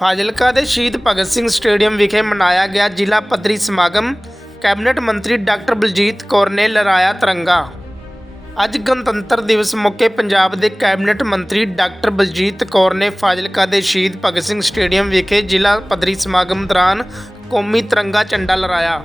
ਫਾਜ਼ਿਲਕਾ ਦੇ ਸ਼ਹੀਦ ਭਗਤ ਸਿੰਘ ਸਟੇਡੀਅਮ ਵਿਖੇ ਮਨਾਇਆ ਗਿਆ ਜ਼ਿਲ੍ਹਾ ਪੱਧਰੀ ਸਮਾਗਮ। ਕੈਬਨਿਟ ਮੰਤਰੀ ਡਾਕਟਰ ਬਲਜੀਤ ਕੌਰ ਨੇ ਲਹਿਰਾਇਆ ਤਿਰੰਗਾ। ਅੱਜ ਗਣਤੰਤਰ ਦਿਵਸ ਮੌਕੇ ਪੰਜਾਬ ਦੇ ਕੈਬਨਿਟ ਮੰਤਰੀ ਡਾਕਟਰ ਬਲਜੀਤ ਕੌਰ ਨੇ ਫਾਜ਼ਿਲਕਾ ਦੇ ਸ਼ਹੀਦ ਭਗਤ ਸਿੰਘ ਸਟੇਡੀਅਮ ਵਿਖੇ ਜ਼ਿਲ੍ਹਾ ਪੱਧਰੀ ਸਮਾਗਮ ਦੌਰਾਨ ਕੌਮੀ ਤਿਰੰਗਾ ਝੰਡਾ ਲਹਿਰਾਇਆ।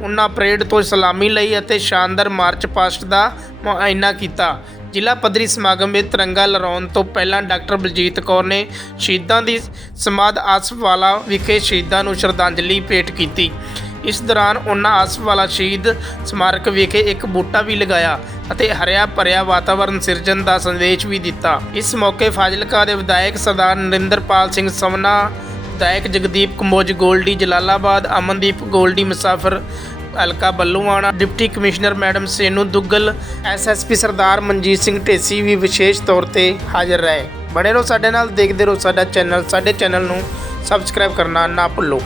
ਉਹਨਾਂ ਪਰੇਡ ਤੋਂ ਸਲਾਮੀ ਲਈ ਅਤੇ ਸ਼ਾਨਦਾਰ ਮਾਰਚ ਪਾਸਟ ਦਾ ਮੁਆਇਨਾ ਕੀਤਾ। ਜ਼ਿਲ੍ਹਾ ਪੱਧਰੀ ਸਮਾਗਮ ਵਿੱਚ ਤਿਰੰਗਾ ਲਹਿਰਾਉਣ ਤੋਂ ਪਹਿਲਾਂ ਡਾਕਟਰ ਬਲਜੀਤ ਕੌਰ ਨੇ ਸ਼ਹੀਦਾਂ ਦੀ ਸਮਾਧ ਆਸਫਵਾਲਾ ਵਿਖੇ ਸ਼ਹੀਦਾਂ ਨੂੰ ਸ਼ਰਧਾਂਜਲੀ ਭੇਟ ਕੀਤੀ। ਇਸ ਦੌਰਾਨ ਉਹਨਾਂ ਆਸਫਵਾਲਾ ਸ਼ਹੀਦ ਸਮਾਰਕ ਵਿਖੇ ਇੱਕ ਬੂਟਾ ਵੀ ਲਗਾਇਆ ਅਤੇ ਹਰਿਆ ਭਰਿਆ ਵਾਤਾਵਰਣ ਸਿਰਜਣ ਦਾ ਸੰਦੇਸ਼ ਵੀ ਦਿੱਤਾ। ਇਸ ਮੌਕੇ ਫਾਜ਼ਿਲਕਾ ਦੇ ਵਿਧਾਇਕ ਸਰਦਾਰ ਨਰਿੰਦਰਪਾਲ ਸਿੰਘ ਸਮਨਾ, ਵਿਧਾਇਕ ਜਗਦੀਪ ਕੰਬੋਜ, ਗੋਲਡੀ ਜਲਾਲਾਬਾਦ, ਅਮਨਦੀਪ ਗੋਲਡੀ, ਮੁਸਾਫਰ ਹਲਕਾ Balluana deputy commissioner madam Senu Duggal SSP Sardar Manjit Singh Dhesi ਵੀ ਵਿਸ਼ੇਸ਼ ਤੌਰ ਤੇ ਹਾਜ਼ਰ ਰਹੇ। ਬਣੇ ਰਹੋ ਸਾਡੇ ਨਾਲ, ਦੇਖਦੇ ਰਹੋ ਸਾਡਾ ਚੈਨਲ, ਸਾਡੇ ਚੈਨਲ ਨੂੰ ਸਬਸਕ੍ਰਾਈਬ ਕਰਨਾ ਨਾ ਭੁੱਲੋ।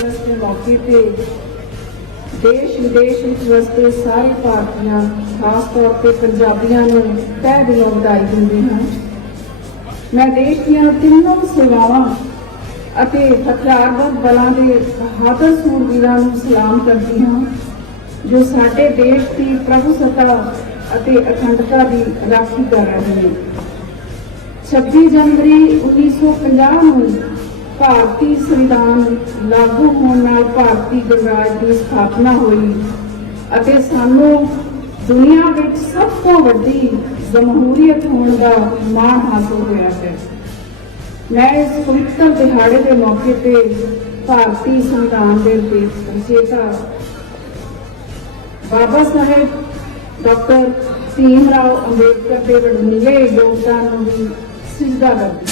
ਦਿਵਸ ਦੇ ਮੌਕੇ ਤੇ ਦੇਸ਼ ਵਿਦੇਸ਼ ਵਿੱਚ ਵਸਦੇ ਸਾਰੇ ਭਾਰਤੀਆਂ, ਖਾਸ ਤੌਰ ਤੇ ਪੰਜਾਬੀਆਂ ਨੂੰ ਤਹਿ ਦਿਲੋਂ ਵਧਾਈ ਦਿੰਦੀ ਹਾਂ। ਮੈਂ ਦੇਸ਼ ਦੀਆਂ ਤਿੰਨੋਂ ਸੇਵਾਵਾਂ ਅਤੇ ਹਥਿਆਰਬੰਦ ਬਲਾਂ ਦੇ ਬਹਾਦਰ ਸੂਰਬੀਰਾਂ ਨੂੰ ਸਲਾਮ ਕਰਦੀ ਹਾਂ, ਜੋ ਸਾਡੇ ਦੇਸ਼ ਦੀ ਪ੍ਰਭੂਸੱਤਾ ਅਤੇ ਅਖੰਡਤਾ ਦੀ ਰਾਖੀ ਕਰ ਰਹੇ ਨੇ। 26 ਜਨਵਰੀ 1950 ਨੂੰ ਭਾਰਤੀ ਸੰਵਿਧਾਨ ਲਾਗੂ ਹੋਣ ਨਾਲ ਭਾਰਤੀ ਗਣਰਾਜ ਦੀ ਸਥਾਪਨਾ ਹੋਈ ਅਤੇ ਸਾਨੂੰ ਦੁਨੀਆ ਵਿੱਚ ਸਭ ਤੋਂ ਵੱਡੀ ਜਮਹੂਰੀਅਤ ਹੋਣ ਦਾ ਮਾਣ ਹਾਸਲ ਹੋਇਆ ਹੈ। ਮੈਂ ਇਸ ਪਵਿੱਤਰ ਦਿਹਾੜੇ ਦੇ ਮੌਕੇ ਤੇ ਭਾਰਤੀ ਸੰਵਿਧਾਨ ਦੇ ਰਚੇਤਾ ਬਾਬਾ ਸਾਹਿਬ ਡਾਕਟਰ ਭੀਮ ਰਾਓ ਅੰਬੇਡਕਰ ਦੇ ਵਡਮੁੱਲੇ ਯੋਗਦਾਨ ਨੂੰ ਵੀ ਸਿੱਧਾ ਕਰਦੀ